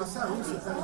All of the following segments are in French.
Ah ça oui, c'est pas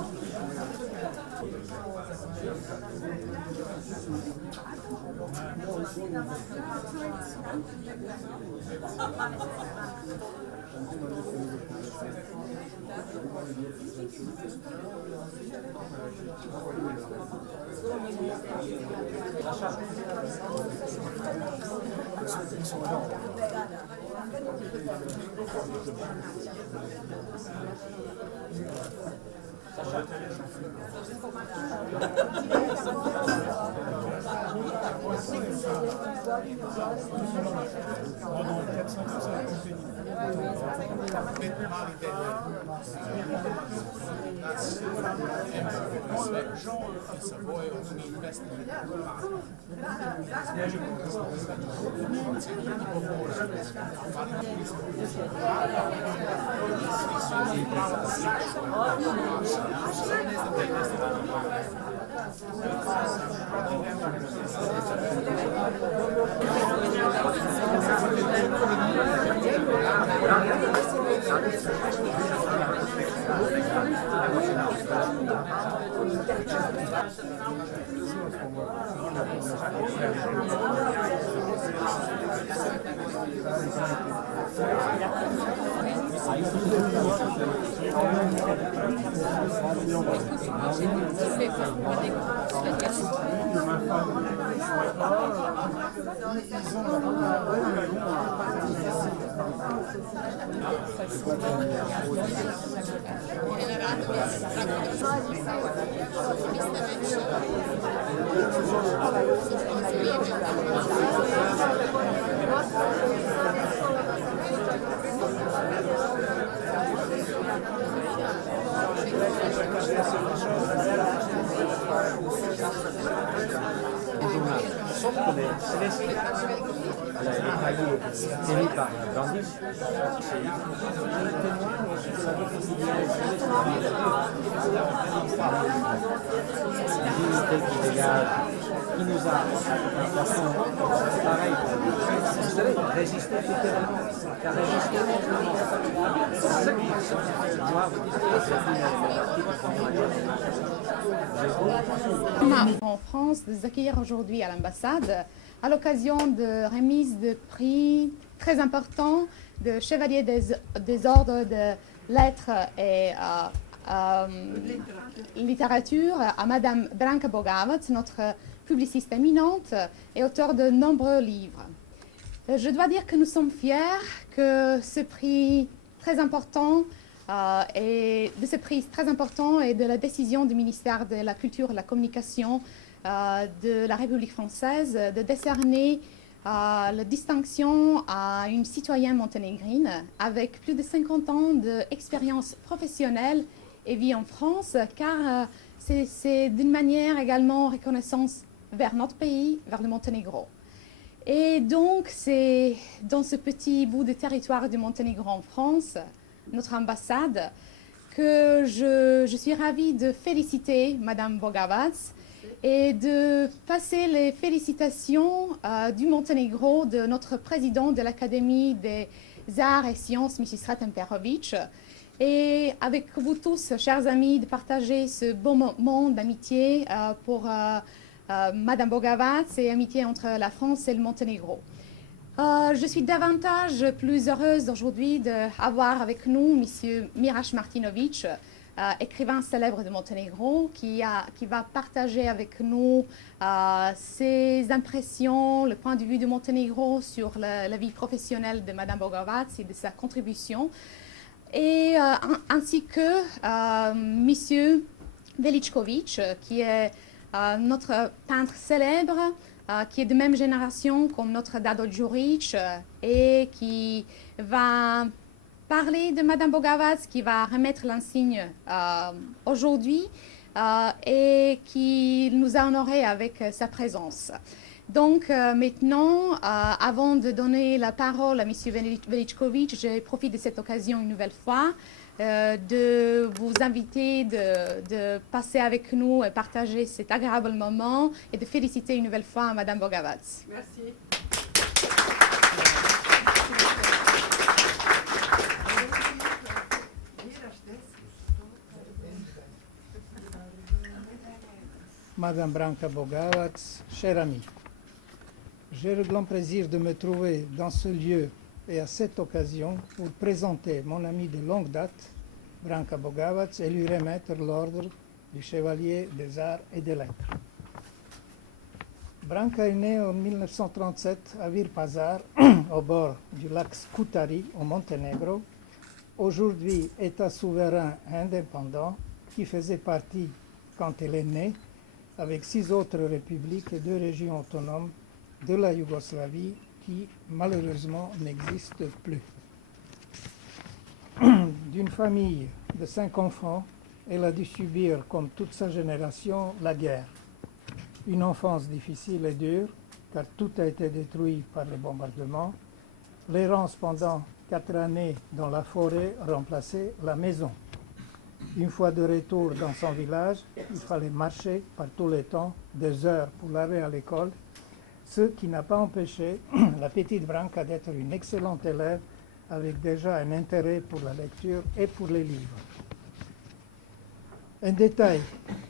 qui nous a de façon pareille résisté totalement, qui a résisté en France de nous accueillir aujourd'hui à l'ambassade à l'occasion de remise de prix très importants de chevalier des ordres de lettres et littérature à Madame Branka Bogavac, notre publiciste éminente et auteure de nombreux livres. Je dois dire que nous sommes fiers que ce prix très important et de la décision du ministère de la Culture et de la Communication de la République française de décerner la distinction à une citoyenne monténégrine avec plus de 50 ans d'expérience professionnelle et vie en France, car c'est d'une manière également reconnaissance vers notre pays, vers le Monténégro. Et donc, c'est dans ce petit bout de territoire du Monténégro en France, notre ambassade, que je suis ravie de féliciter Madame Bogavac et de passer les félicitations du Monténégro de notre président de l'Académie des Arts et Sciences, M. Sreten Perovic, et avec vous tous, chers amis, de partager ce beau moment d'amitié pour Madame Bogavac et amitié entre la France et le Monténégro. Je suis davantage plus heureuse aujourd'hui d'avoir avec nous M. Mirash Martinovic, écrivain célèbre de Monténégro, qui va partager avec nous ses impressions, le point de vue de Monténégro sur la vie professionnelle de Madame Bogavac et de sa contribution, et ainsi que M. Veličković, qui est notre peintre célèbre, qui est de même génération comme notre Dado Đurić, et qui va parler de Madame Bogavac, qui va remettre l'insigne aujourd'hui et qui nous a honorés avec sa présence. Donc maintenant, avant de donner la parole à M. Veličković, je profite de cette occasion une nouvelle fois de vous inviter de passer avec nous et partager cet agréable moment et de féliciter une nouvelle fois Madame Bogavac. Merci. Madame Branka Bogavac, chère amie. J'ai le grand plaisir de me trouver dans ce lieu et à cette occasion pour présenter mon ami de longue date, Branka Bogavac, et lui remettre l'ordre du Chevalier des Arts et des Lettres. Branka est née en 1937 à Vir Pazar, au bord du lac Scutari, au Monténégro, aujourd'hui État souverain indépendant qui faisait partie, quand elle est née, avec 6 autres républiques et 2 régions autonomes de la Yougoslavie qui malheureusement n'existent plus. D'une famille de 5 enfants, elle a dû subir, comme toute sa génération, la guerre. Une enfance difficile et dure, car tout a été détruit par les bombardements. L'errance pendant 4 années dans la forêt remplaçait la maison. Une fois de retour dans son village, il fallait marcher par tous les temps, 2 heures pour l'arrêt à l'école, ce qui n'a pas empêché la petite Branka d'être une excellente élève avec déjà un intérêt pour la lecture et pour les livres. Un détail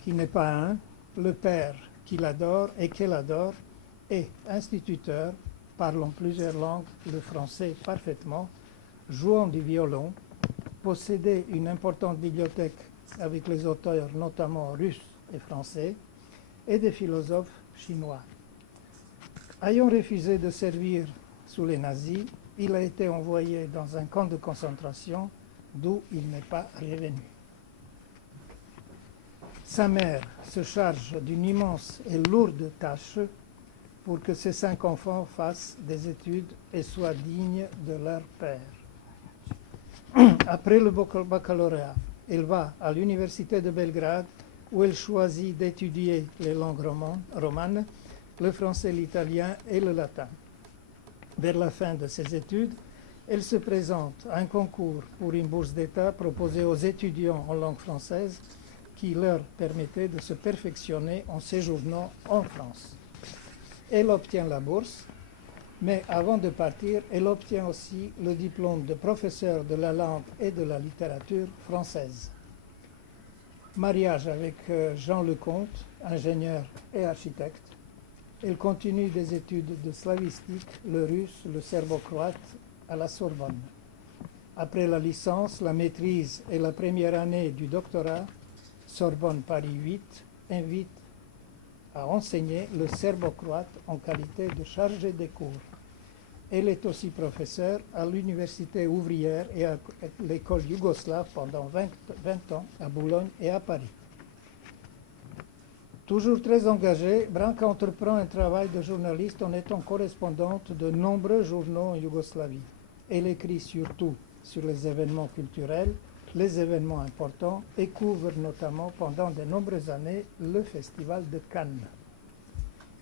qui n'est pas un, le père qui l'adore et qu'elle adore est instituteur, parlant plusieurs langues, le français parfaitement, jouant du violon, possédait une importante bibliothèque avec les auteurs notamment russes et français et des philosophes chinois. Ayant refusé de servir sous les nazis, il a été envoyé dans un camp de concentration d'où il n'est pas revenu. Sa mère se charge d'une immense et lourde tâche pour que ses 5 enfants fassent des études et soient dignes de leur père. Après le baccalauréat, elle va à l'université de Belgrade où elle choisit d'étudier les langues romanes, le français, l'italien et le latin. Vers la fin de ses études, elle se présente à un concours pour une bourse d'État proposée aux étudiants en langue française qui leur permettait de se perfectionner en séjournant en France. Elle obtient la bourse, mais avant de partir, elle obtient aussi le diplôme de professeur de la langue et de la littérature française. Mariage avec Jean Lecomte, ingénieur et architecte. Elle continue des études de slavistique, le russe, le serbo-croate à la Sorbonne. Après la licence, la maîtrise et la première année du doctorat, Sorbonne Paris 8 invite à enseigner le serbo-croate en qualité de chargée des cours. Elle est aussi professeure à l'université ouvrière et à l'école yougoslave pendant 20 ans à Boulogne et à Paris. Toujours très engagée, Branka entreprend un travail de journaliste en étant correspondante de nombreux journaux en Yougoslavie. Elle écrit surtout sur les événements culturels, les événements importants et couvre notamment pendant de nombreuses années le Festival de Cannes.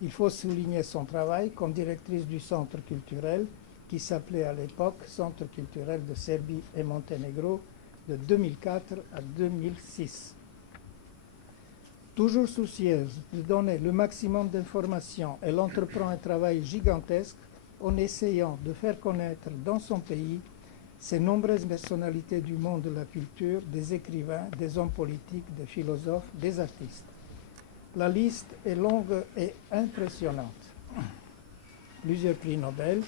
Il faut souligner son travail comme directrice du centre culturel qui s'appelait à l'époque Centre culturel de Serbie et Monténégro de 2004 à 2006. Toujours soucieuse de donner le maximum d'informations, elle entreprend un travail gigantesque en essayant de faire connaître dans son pays ces nombreuses personnalités du monde de la culture, des écrivains, des hommes politiques, des philosophes, des artistes. La liste est longue et impressionnante. Plusieurs prix Nobel,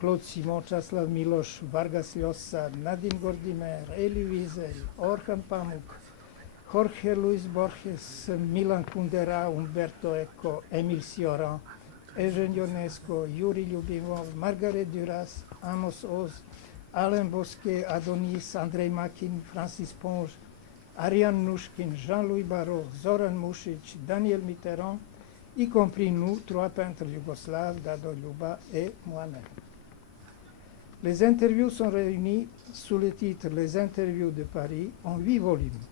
Claude Simon, Časlav Miloš, Vargas Llosa, Nadine Gordimer, Elie Wiesel, Orhan Pamuk, Jorge Luis Borges, Milan Kundera, Umberto Eco, Émile Cioran, Eugène Ionesco, Yuri Lyubimov, Margaret Duras, Amos Oz, Alain Bosquet, Adonis, Andrei Makin, Francis Ponge, Ariane Nouchkine, Jean-Louis Barrault, Zoran Mušić, Daniel Mitterrand, y compris nous, 3 peintres yougoslaves, Dado Ljuba et moi-même. Les interviews sont réunies sous le titre « Les interviews de Paris » en 8 volumes.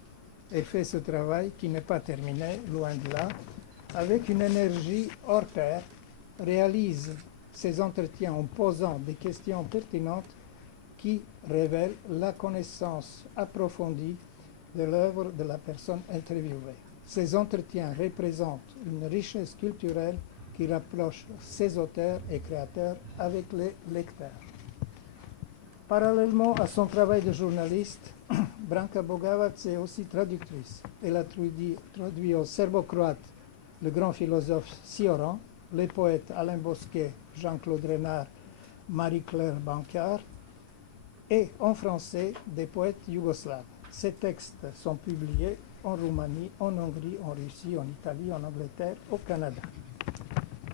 Elle fait ce travail qui n'est pas terminé, loin de là, avec une énergie hors pair, réalise ses entretiens en posant des questions pertinentes qui révèlent la connaissance approfondie de l'œuvre de la personne interviewée. Ces entretiens représentent une richesse culturelle qui rapproche ses auteurs et créateurs avec les lecteurs. Parallèlement à son travail de journaliste, Branka Bogavac est aussi traductrice. Elle a traduit au serbo-croate le grand philosophe Cioran, les poètes Alain Bosquet, Jean-Claude Renard, Marie-Claire Bancard, et en français des poètes yougoslaves. Ces textes sont publiés en Roumanie, en Hongrie, en Russie, en Italie, en Angleterre, au Canada.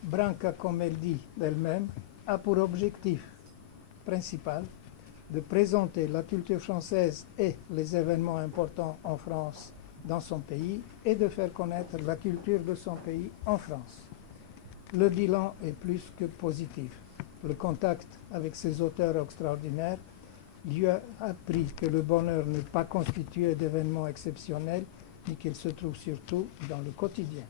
Branca, comme elle dit d'elle-même, a pour objectif principal de présenter la culture française et les événements importants en France dans son pays et de faire connaître la culture de son pays en France. Le bilan est plus que positif. Le contact avec ces auteurs extraordinaires lui a appris que le bonheur n'est pas constitué d'événements exceptionnels, mais qu'il se trouve surtout dans le quotidien.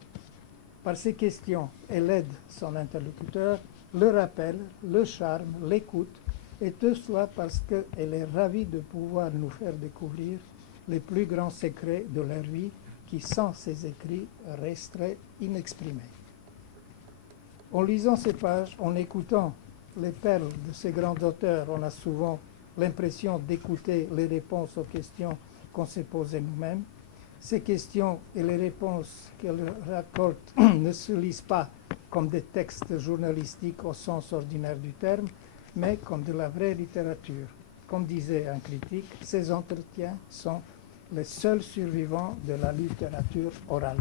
Par ces questions, elle aide son interlocuteur, le rappelle, le charme, l'écoute, et tout cela parce qu'elle est ravie de pouvoir nous faire découvrir les plus grands secrets de leur vie qui, sans ses écrits, resteraient inexprimés. En lisant ces pages, en écoutant les perles de ces grands auteurs, on a souvent l'impression d'écouter les réponses aux questions qu'on s'est posées nous-mêmes. Ces questions et les réponses qu'elle raconte ne se lisent pas comme des textes journalistiques au sens ordinaire du terme, mais comme de la vraie littérature. Comme disait un critique, ces entretiens sont les seuls survivants de la littérature orale.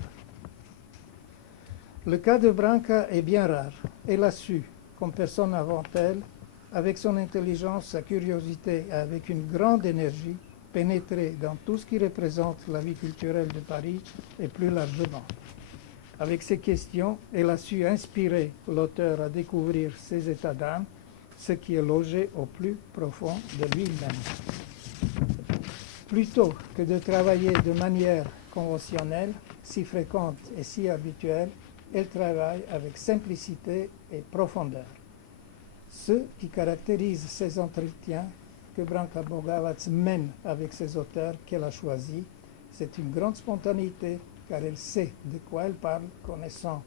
Le cas de Branca est bien rare. Elle a su, comme personne avant elle, avec son intelligence, sa curiosité et avec une grande énergie, pénétrer dans tout ce qui représente la vie culturelle de Paris et plus largement. Avec ces questions, elle a su inspirer l'auteur à découvrir ses états d'âme, ce qui est logé au plus profond de lui-même. Plutôt que de travailler de manière conventionnelle, si fréquente et si habituelle, elle travaille avec simplicité et profondeur. Ce qui caractérise ces entretiens que Branka Bogavac mène avec ses auteurs qu'elle a choisis, c'est une grande spontanéité, car elle sait de quoi elle parle, connaissant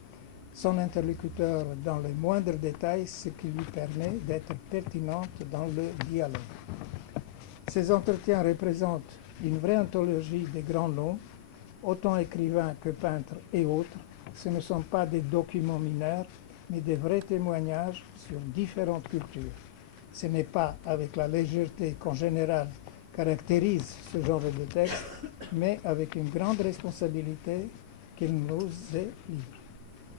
son interlocuteur dans les moindres détails, ce qui lui permet d'être pertinente dans le dialogue. Ces entretiens représentent une vraie anthologie des grands noms, autant écrivains que peintres et autres. Ce ne sont pas des documents mineurs, mais des vrais témoignages sur différentes cultures. Ce n'est pas avec la légèreté qu'en général caractérise ce genre de texte, mais avec une grande responsabilité qu'il nous est libre.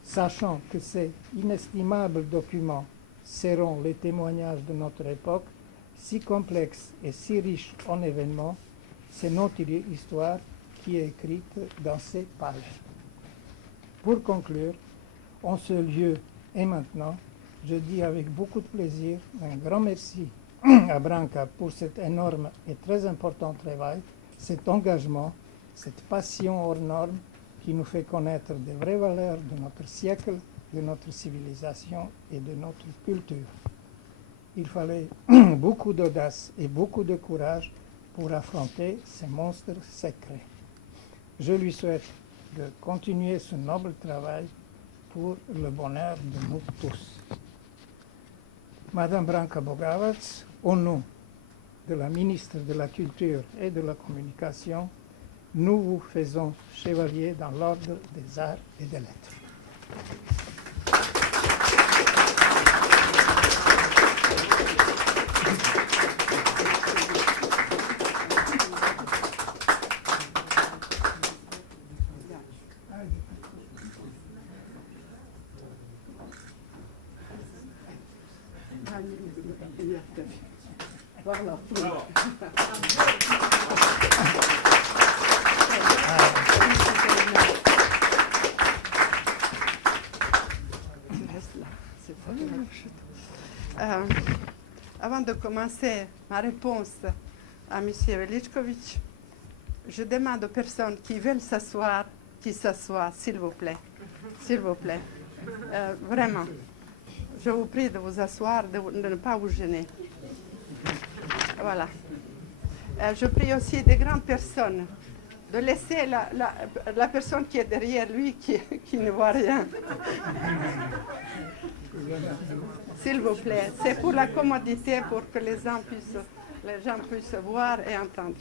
Sachant que ces inestimables documents seront les témoignages de notre époque, si complexes et si riches en événements, c'est notre histoire qui est écrite dans ces pages. Pour conclure, en ce lieu et maintenant, je dis avec beaucoup de plaisir un grand merci à Branca pour cet énorme et très important travail, cet engagement, cette passion hors norme qui nous fait connaître des vraies valeurs de notre siècle, de notre civilisation et de notre culture. Il fallait beaucoup d'audace et beaucoup de courage pour affronter ces monstres secrets. Je lui souhaite de continuer ce noble travail pour le bonheur de nous tous. Madame Branka Bogavac, au nom de la ministre de la Culture et de la Communication, nous vous faisons chevalier dans l'ordre des arts et des lettres. Voilà. Avant de commencer ma réponse à M. Veličković, je demande aux personnes qui veulent s'asseoir, qui s'assoient, s'il vous plaît. S'il vous plaît. Vraiment. Je vous prie de vous asseoir, de ne pas vous gêner. Voilà. Je prie aussi des grandes personnes de laisser la personne qui est derrière lui, qui ne voit rien. S'il vous plaît, c'est pour la commodité, pour que les gens puissent voir et entendre.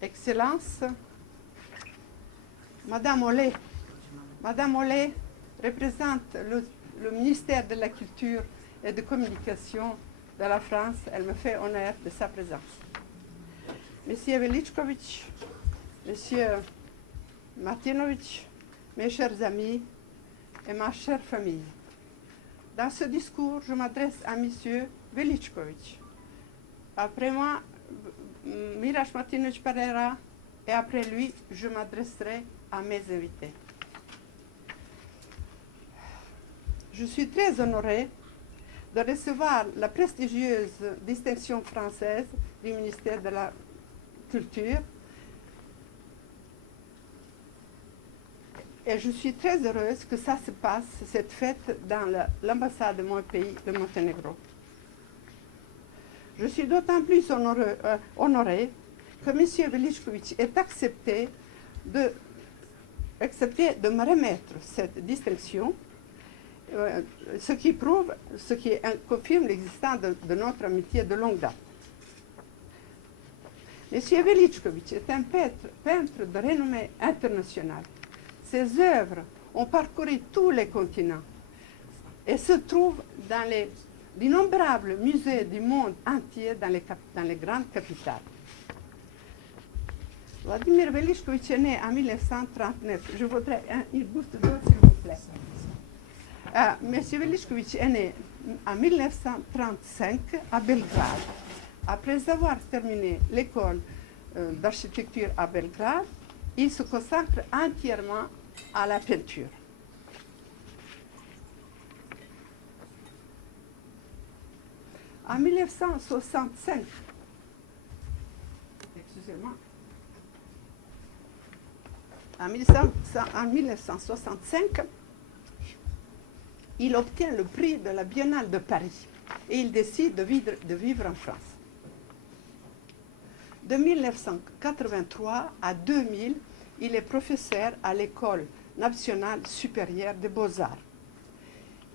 Excellences, Madame Ollet. Madame Ollet représente le ministère de la Culture et de Communication de la France. Elle me fait honneur de sa présence. Monsieur Veličković, Monsieur Martinović, mes chers amis et ma chère famille, dans ce discours, je m'adresse à Monsieur Veličković. Après moi, Miraš Martinović parlera et après lui, je m'adresserai à mes invités. Je suis très honorée de recevoir la prestigieuse distinction française du ministère de la Culture. Et je suis très heureuse que ça se passe, cette fête, dans l'ambassade de mon pays, le Monténégro. Je suis d'autant plus honorée que M. Veličković ait accepté de me remettre cette distinction, ce qui confirme l'existence de notre amitié de longue date. M. Veličković est un peintre de renommée internationale. Ses œuvres ont parcouru tous les continents et se trouvent dans d'innombrables musées du monde entier dans les grandes capitales. Vladimir Veličković est né en 1939. Je voudrais une goutte d'eau, s'il vous plaît. Monsieur Veličković est né en 1935 à Belgrade. Après avoir terminé l'école d'architecture à Belgrade, il se consacre entièrement à la peinture. En 1965, excusez-moi, en 1965, il obtient le prix de la Biennale de Paris et il décide de vivre en France. De 1983 à 2000, il est professeur à l'École nationale supérieure des beaux-arts.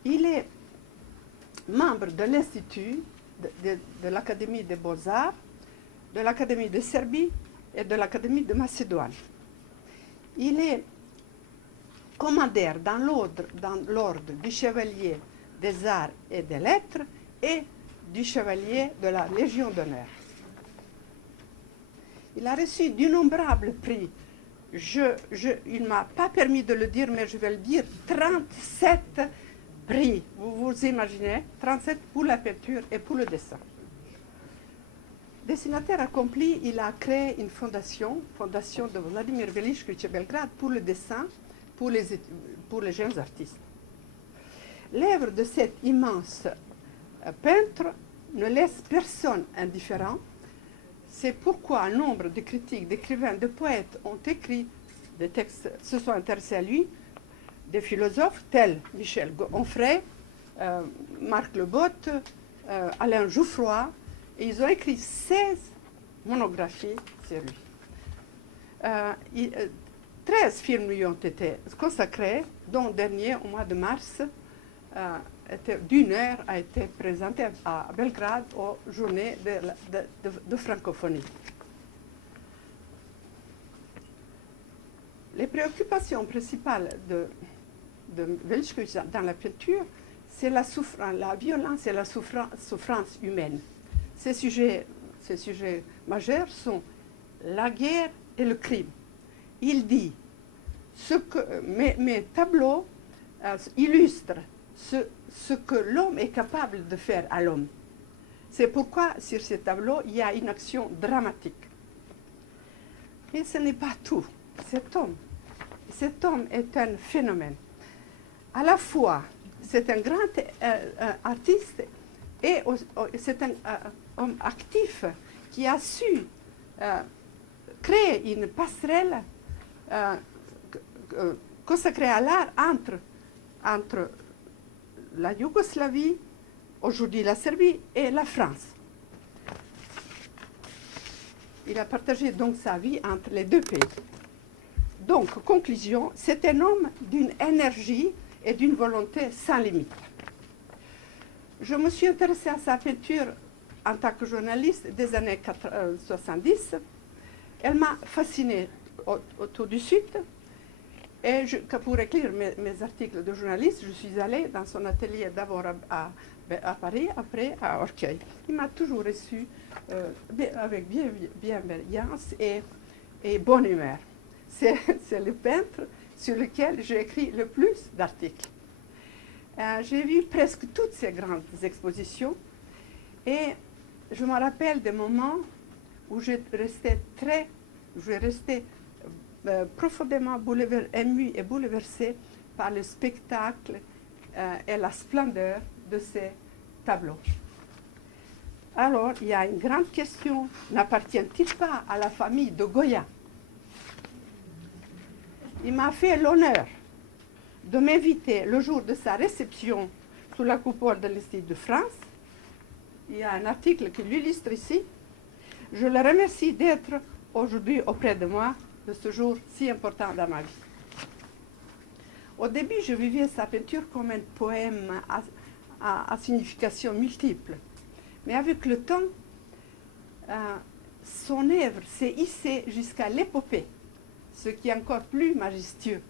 Il est membre de l'Institut de l'Académie des beaux-arts, de l'Académie de Serbie et de l'Académie de Macédoine. Il est commandaire dans l'ordre du Chevalier des Arts et des Lettres et du Chevalier de la Légion d'honneur. Il a reçu d'innombrables prix. Il ne m'a pas permis de le dire, mais je vais le dire, 37 prix. Vous imaginez, 37 pour la peinture et pour le dessin. Dessinateur accompli, il a créé une fondation de Vladimir Veličković à Belgrade pour le dessin, pour les jeunes artistes. L'œuvre de cet immense peintre ne laisse personne indifférent. C'est pourquoi un nombre de critiques, d'écrivains, de poètes ont écrit des textes, se sont intéressés à lui, des philosophes tels Michel Onfray, Marc Lebeaute, Alain Jouffroy, et ils ont écrit 16 monographies sur lui. 13 films lui ont été consacrés, dont le dernier, au mois de mars, d'une heure, a été présenté à Belgrade aux journées de francophonie. Les préoccupations principales de Veličković dans la peinture, c'est la violence et la souffrance humaine. Ces sujets majeurs sont la guerre et le crime. Il dit mes tableaux illustrent ce que l'homme est capable de faire à l'homme. C'est pourquoi sur ces tableaux, il y a une action dramatique. Mais ce n'est pas tout. Cet homme est un phénomène. À la fois, c'est un grand artiste et c'est un homme actif qui a su créer une passerelle consacrée à l'art entre la Yougoslavie, aujourd'hui la Serbie, et la France. Il a partagé donc sa vie entre les deux pays. Donc, conclusion, c'est un homme d'une énergie et d'une volonté sans limite. Je me suis intéressée à sa peinture en tant que journaliste des années 70. Elle m'a fascinée tout de suite. Et pour écrire mes articles de journaliste, je suis allée dans son atelier d'abord à Paris, après à Orcueil. Il m'a toujours reçu avec bienveillance et bonne humeur. C'est le peintre sur lequel j'ai écrit le plus d'articles. J'ai vu presque toutes ces grandes expositions et je me rappelle des moments où je restais profondément émue et bouleversée par le spectacle et la splendeur de ces tableaux. Alors, il y a une grande question, n'appartient-il pas à la famille de Goya? Il m'a fait l'honneur de m'inviter le jour de sa réception sous la coupole de l'Institut de France. Il y a un article qui l'illustre ici. Je le remercie d'être aujourd'hui auprès de moi de ce jour si important dans ma vie. Au début, je vivais sa peinture comme un poème à signification multiple. Mais avec le temps, son œuvre s'est hissée jusqu'à l'épopée, ce qui est encore plus majestueux.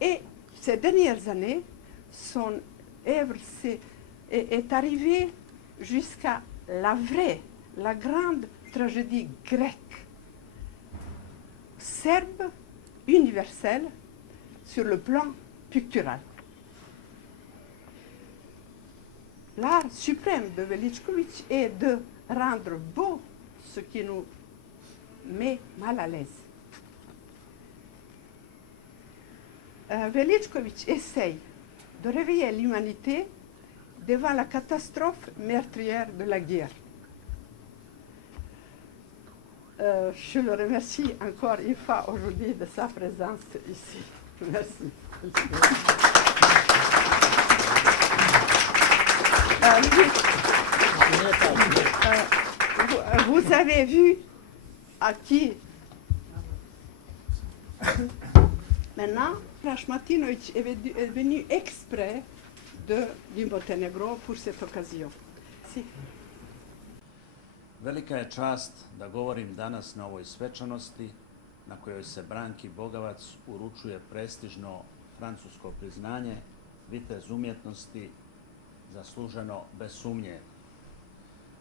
Et ces dernières années, son œuvre est arrivée jusqu'à la grande tragédie grecque, serbe, universelle, sur le plan pictural. L'art suprême de Veličković est de rendre beau ce qui nous met mal à l'aise. Veličković essaye de réveiller l'humanité devant la catastrophe meurtrière de la guerre. Je le remercie encore une fois aujourd'hui de sa présence ici. Merci. Vous avez vu à qui maintenant Prašmatinović est venu exprès du Monténégro pour cette occasion. Si. Velika je čast da govorim danas na ovoj svečanosti na kojoj se Branki Bogavac uručuje prestižno francusko priznanje vitez umjetnosti zasluženo bez sumnje.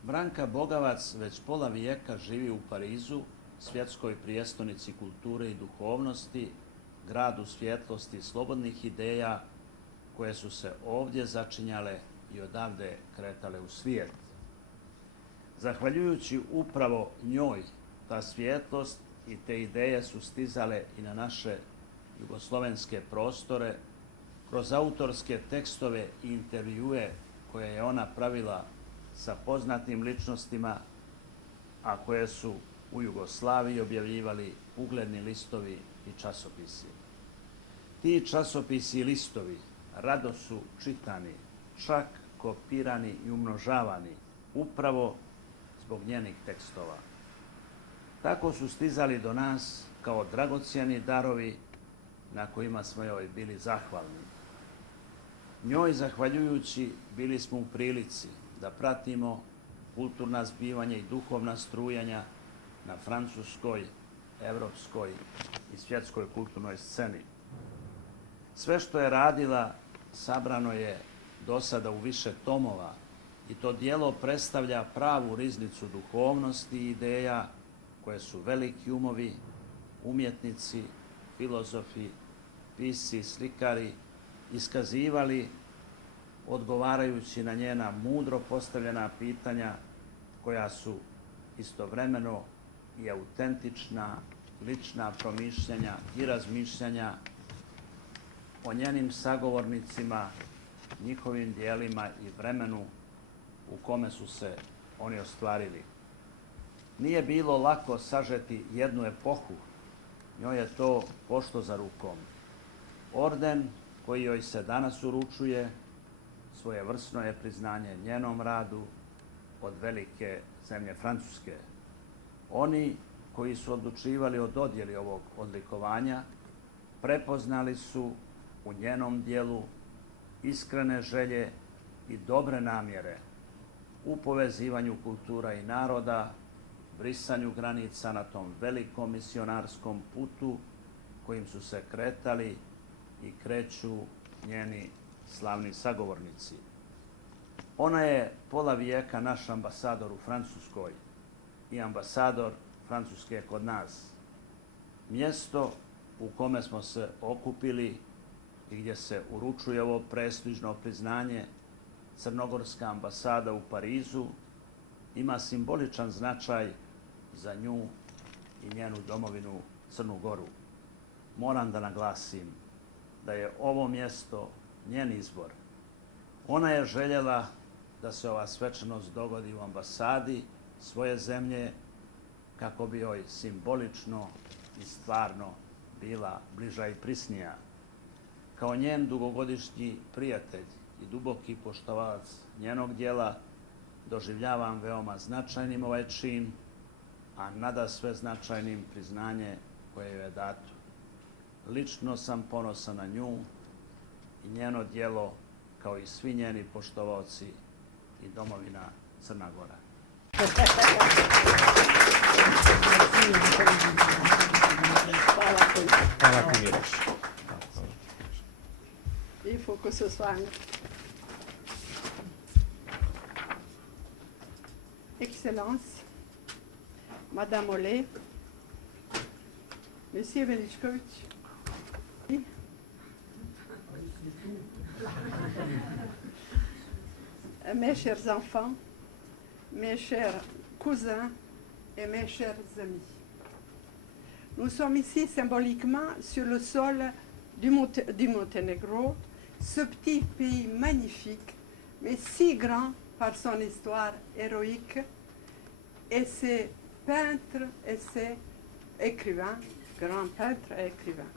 Branka Bogavac već pola vijeka živi u Parizu, svjetskoj prijestolnici kulture i duhovnosti, gradu svjetlosti i slobodnih ideja koje su se ovdje začinjale i odavde kretale u svijet. Zahvaljujući upravo njoj, ta svjetlost i te ideje su stizale i na naše jugoslovenske prostore kroz autorske tekstove i intervjue koje je ona pravila sa poznatim ličnostima, a koje su u Jugoslaviji objavljivali ugledni listovi i časopisi. Ti časopisi i listovi rado su čitani, čak kopirani i umnožavani, upravo zbog njenih tekstova. Tako su stizali do nas kao dragocjeni darovi na kojima smo joj bili zahvalni. Njoj zahvaljujući bili smo u prilici da pratimo kulturna zbivanja i duhovna strujanja na francuskoj, evropskoj i svjetskoj kulturnoj sceni. Sve što je radila sabrano je do sada u više tomova i to djelo predstavlja pravu riznicu duhovnosti i ideja koje su veliki umovi, umjetnici, filozofi, pisci, slikari iskazivali odgovarajući na njena mudro postavljena pitanja koja su istovremeno i autentična, lična promišljanja i razmišljanja o njenim sagovornicima, njihovim dijelima i vremenu u kome su se oni ostvarili. Nije bilo lako sažeti jednu epohu, njoj je to pošlo za rukom. Orden koji joj se danas uručuje svojevrsno je priznanje njenom radu od velike zemlje Francuske. Oni koji su odlučivali o dodjeli ovog odlikovanja prepoznali su u njenom dijelu iskrene želje i dobre namjere u povezivanju kultura i naroda, brisanju granica na tom velikom misionarskom putu kojim su se kretali i kreću njeni slavni sagovornici. Ona je pola vijeka naš ambasador u Francuskoj i ambasador Francuske kod nas. Mjesto u kome smo se okupili i gdje se uručuje ovo prestižno priznanje, Crnogorska ambasada u Parizu, ima simboličan značaj za nju i njenu domovinu Crnu Goru. Moram da naglasim da je ovo mjesto njen izbor. Ona je željela da se ova svečanost dogodi u ambasadi svoje zemlje kako bi joj simbolično i stvarno bila bliža i prisnija. Kao njen dugogodišnji prijatelj i duboki poštovalac njenog djela doživljavam veoma značajnim ovaj čin, a nadasve značajnim priznanje koje joj je dato. Lično sam ponosan na nju i njeno djelo, kao i svi njeni poštovaoci i domovina Crna Gora. Hvala ti, Miraš. Il faut que ce soit Excellence, Madame Olé, Monsieur Veličković, mes chers enfants, mes chers cousins et mes chers amis. Nous sommes ici symboliquement sur le sol du Monténégro, ce petit pays magnifique, mais si grand par son histoire héroïque, et ses peintres et ses écrivains, grands peintres et écrivains.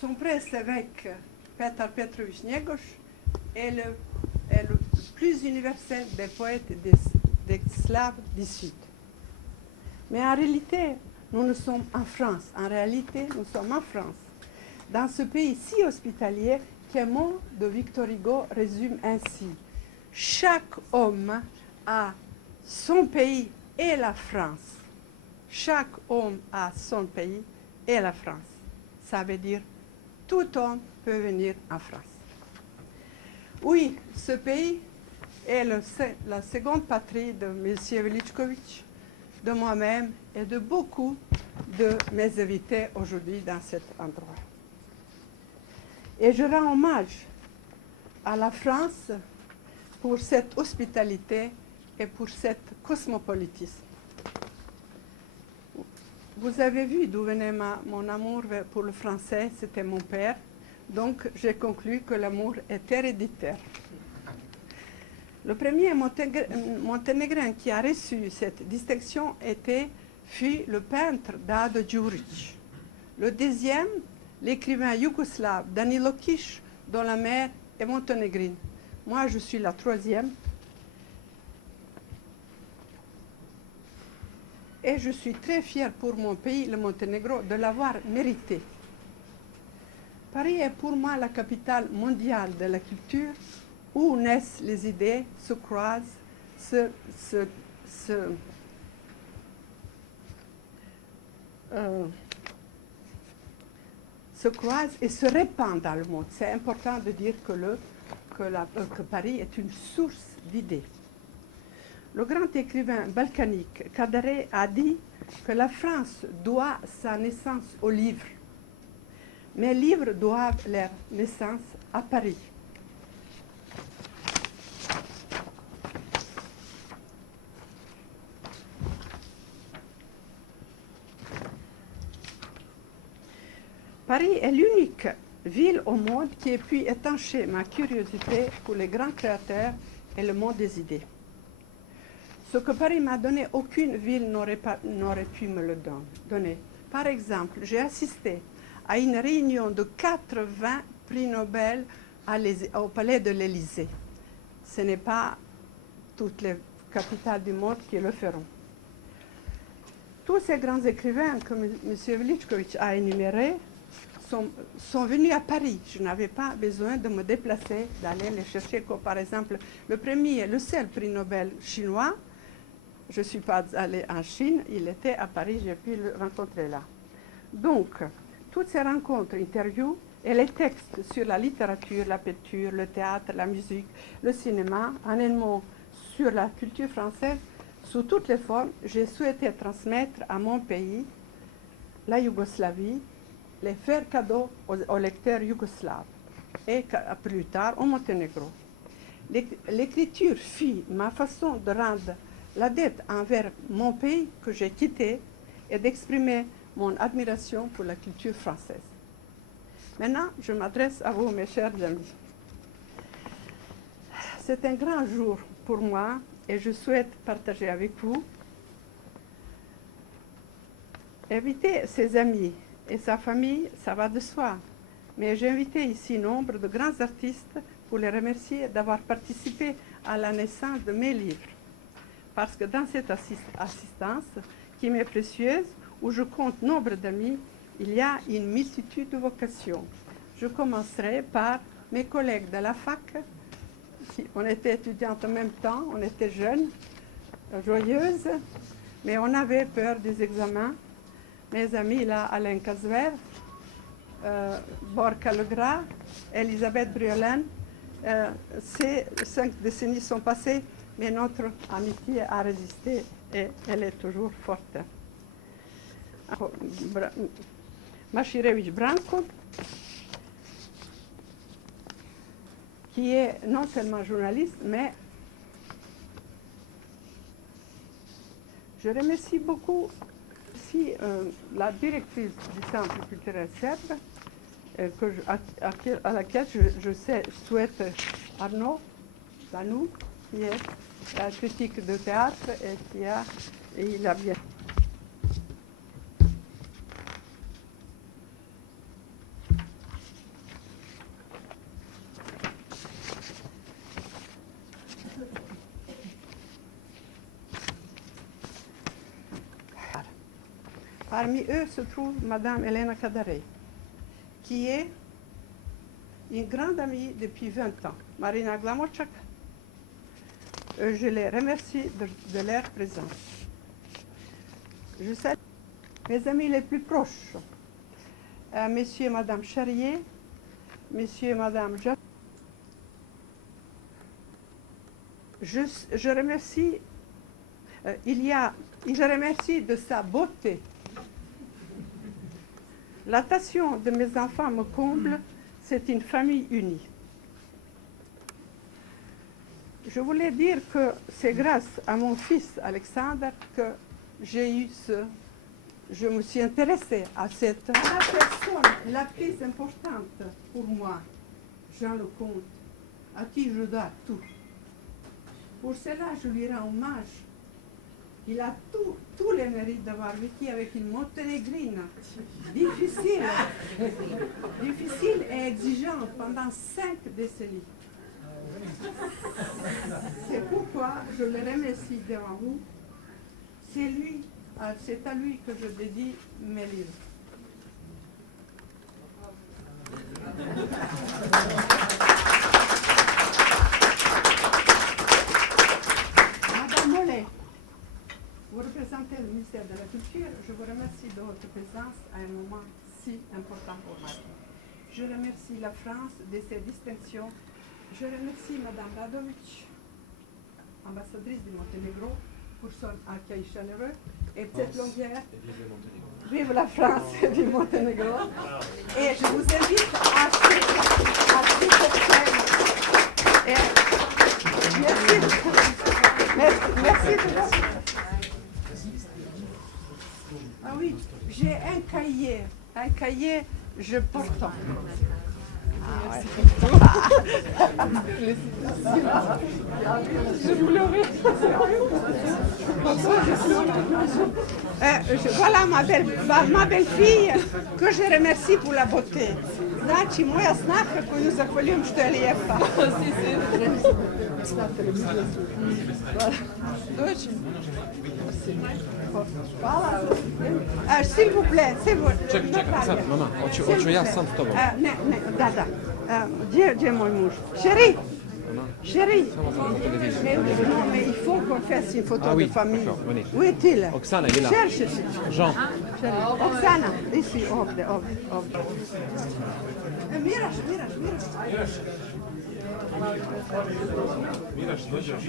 Son presse-évêque, Petar Petrović Njegoš, est le plus universel des poètes des Slaves du Sud. Mais en réalité, nous sommes en France. En réalité, nous sommes en France. Dans ce pays si hospitalier qu'un mot de Victor Hugo résume ainsi. Chaque homme a son pays et la France. Chaque homme a son pays et la France. Ça veut dire tout homme peut venir en France. Oui, ce pays est la seconde patrie de M. Veličković, de moi-même et de beaucoup de mes invités aujourd'hui dans cet endroit. Et je rends hommage à la France pour cette hospitalité et pour cet cosmopolitisme. Vous avez vu d'où venait mon amour pour le français, c'était mon père, donc j'ai conclu que l'amour est héréditaire. Le premier monténégrin qui a reçu cette distinction fut le peintre Dado Đurić. Le deuxième, l'écrivain yougoslave Danilo Kiš, dont la mère est monténégrine. Moi, je suis la troisième. Et je suis très fière pour mon pays, le Monténégro, de l'avoir mérité. Paris est pour moi la capitale mondiale de la culture, où naissent les idées, se croisent, se croisent et se répandent dans le monde. C'est important de dire que Paris est une source d'idées. Le grand écrivain balkanique Kadare a dit que la France doit sa naissance au livre. Mes livres doivent leur naissance à Paris. Paris est l'unique ville au monde qui ait pu étancher ma curiosité pour les grands créateurs et le monde des idées. Ce que Paris m'a donné, aucune ville n'aurait pu me le donner. Par exemple, j'ai assisté à une réunion de 80 prix Nobel au palais de l'Élysée. Ce n'est pas toutes les capitales du monde qui le feront. Tous ces grands écrivains que M. Veličković a énumérés sont venus à Paris. Je n'avais pas besoin de me déplacer, d'aller les chercher, comme par exemple le premier, le seul prix Nobel chinois. Je ne suis pas allée en Chine, il était à Paris, j'ai pu le rencontrer là. Donc, toutes ces rencontres, interviews et les textes sur la littérature, la peinture, le théâtre, la musique, le cinéma, en un mot sur la culture française, sous toutes les formes, j'ai souhaité transmettre à mon pays, la Yougoslavie, les faire cadeau aux lecteurs yougoslaves et plus tard au Monténégro. L'écriture fut ma façon de rendre la dette envers mon pays que j'ai quitté et d'exprimer mon admiration pour la culture française. Maintenant, je m'adresse à vous, mes chers amis. C'est un grand jour pour moi et je souhaite partager avec vous. Inviter ses amis et sa famille, ça va de soi. Mais j'ai invité ici nombre de grands artistes pour les remercier d'avoir participé à la naissance de mes livres. Parce que dans cette assistance, qui m'est précieuse, où je compte nombre d'amis, il y a une multitude de vocations. Je commencerai par mes collègues de la fac. On était étudiantes en même temps, on était jeunes, joyeuses, mais on avait peur des examens. Mes amis là, Alain Casver, Borka Legras, Elisabeth Briolin, ces 5 décennies sont passées, mais notre amitié a résisté et elle est toujours forte. Machirevic Branko, qui est non seulement journaliste, mais je remercie beaucoup aussi la directrice du Centre culturel serbe, à laquelle je souhaite Arnaud Banou, qui est la critique de théâtre et il a bien. Parmi eux se trouve Madame Elena Kadare, qui est une grande amie depuis 20 ans. Marina Glamočak, je les remercie de leur présence. Je salue mes amis les plus proches, Monsieur et Madame Charrier, Monsieur et Madame Jacques. Je remercie, je remercie de sa beauté. L'attention de mes enfants me comble, c'est une famille unie. Je voulais dire que c'est grâce à mon fils Alexandre que je me suis intéressée à la personne la plus importante pour moi, Jean Lecomte, à qui je dois tout. Pour cela, je lui rends hommage. Il a tous les mérites d'avoir vécu avec une monténégrine difficile et exigeante pendant 5 décennies. C'est pourquoi je le remercie devant vous. C'est à lui que je dédie mes livres. Madame Mollet, vous représentez le ministère de la Culture. Je vous remercie de votre présence à un moment si important pour ma vie. Je remercie la France de ses distinctions. Je remercie Madame Radovic, ambassadrice du Monténégro, pour son accueil chaleureux et cette longueur. Vive la France et du Monténégro. Et je vous invite à merci de votre. Ah oui, j'ai un cahier, je porte. Voilà ma belle-fille que je remercie pour la beauté. Znači, moja snaha koju zahvaljujem što je lijepa. Doći. Hvala. S'il vous plaît, c'est vous. Čekaj, sad, mama, hoću ja sam s tobom. Ne, da. Gdje je moj muž? Chérie, chérie. Mais il faut qu'on fasse une photo de famille. Où est-il? Oksana, il est là. Cherche. Jean. želim. Oksana, ti si ovdje. Miraš. Miraš, dođeš.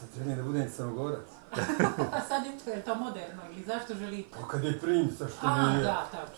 Sad želim da budem Crnogorac. A sad je to moderno ili zašto želite? Pa kad je princa što A, nije. da, tačno.